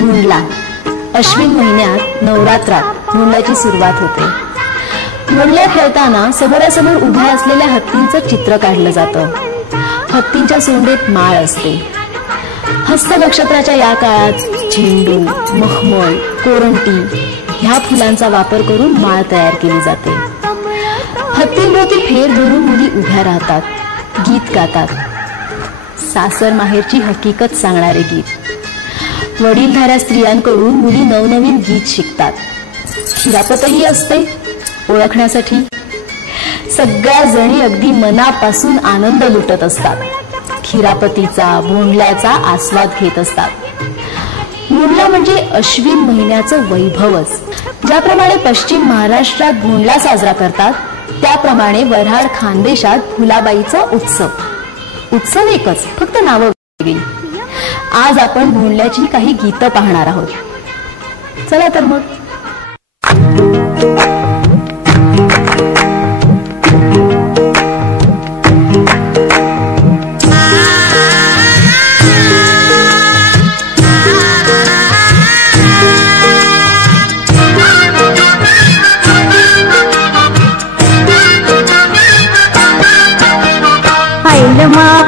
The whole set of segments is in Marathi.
भोंडला अश्विन महिन्यात नवरात्रात भोंडल्याची सुरुवात होते। भोंडल्या खेळताना समोरासमोर उभ्या असलेल्या हत्तींचं चित्र काढलं जातं। हत्तींच्या सोंडेत माळ असते। हस्त नक्षत्राच्या या काळात झेंडू, मखमल, कोरंटी ह्या फुलांचा वापर करून माळ तयार केली जाते। हत्तींभोवती फेर धरून मुली उभ्या राहतात, गीत गातात। सासर माहेरची हकीकत सांगणारे गीत। वडीलधाऱ्या स्त्रियांकडून मुली नवनवीन गीत शिकतात। खिरापतही असते ओळखण्यासाठी। सगळ्या जणी अगदी मनापासून आनंद लुटत असतात। खिरापतीचा, भोंडल्याचा आस्वाद घेत असतात। भोंडला म्हणजे अश्विन महिन्याचं वैभवच। ज्याप्रमाणे पश्चिम महाराष्ट्रात भोंडला साजरा करतात, त्याप्रमाणे वऱ्हाड खानदेशात फुलाबाईचा उत्सव एकच, फक्त नावं वेगळी। आज आपण भोंडल्याची काही गीतं पाहणार आहोत। चला तर मग।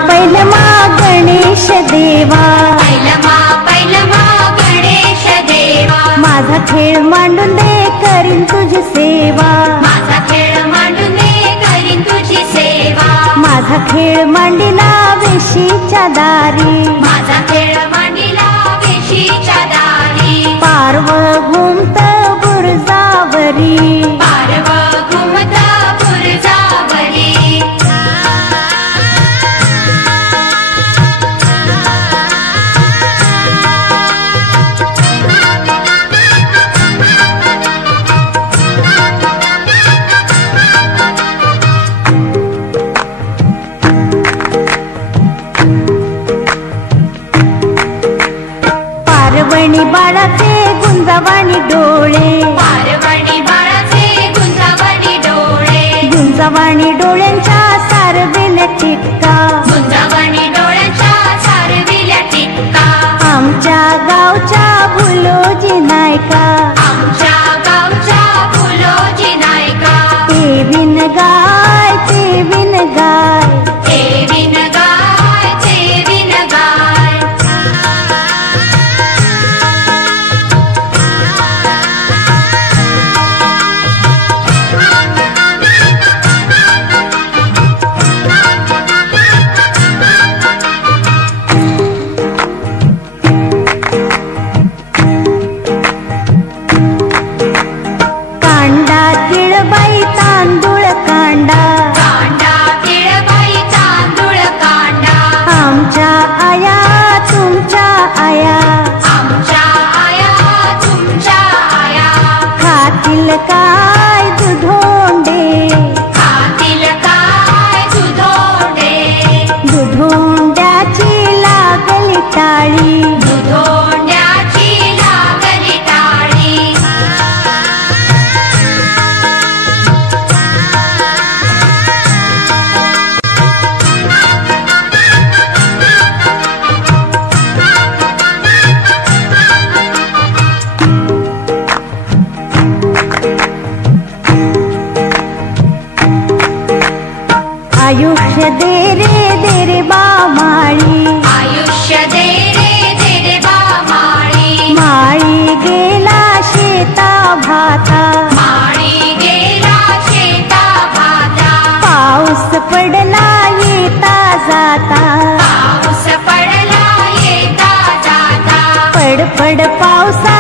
पैलमा गणेश देवा, पैलमा गणेश देवा, माझा खेळ मांडून दे करीन तुझी सेवा, माझा खेळ मांडून दे करीन तुझी सेवा, माझा खेळ मांडिला वेशीच्या दारी, माझा खेळ मांडिला वेशीच्या दारी, पारव घुमत बुरजावरी, पारव घुमत बुरजावरी, पारवणी बाळाचे गुंजावाणी डोळे, पारवणी बाळाचे गुंजावणी डोळे, गुंजावाणी डोळ्यांच्या सारविल्या टिक्का, गुंजावणी डोळ्यांच्या सारविल्या टिक्का, आमच्या गावच्या भुलोजी नायका, आमच्या गावच्या फुलोजी नायका, ते बिन गाय, ते बिन गाय, ते बिन गाय, ते बिन गाय, कांडा तिळबाई तांदूळ कांडा, कांडा तिळबाई तांदूळ कांडा, आमच्या आया तुमच्या आया, आमच्या आया तुमच्या आया, खातील काय दुधोंडे, खातील काय दुधोंडे, दुधोंड्याची लागली टाळी, दुधोंड्याची लागली टाळी, आयुष्य दे रे बा माळी, आयुष्य दे रे बा माळी, माळी गेला शेता भाता, माळी गेला शेता भाता, पाऊस पडला येता जाता, पाऊस पडला येता जाता, पड पड पावसा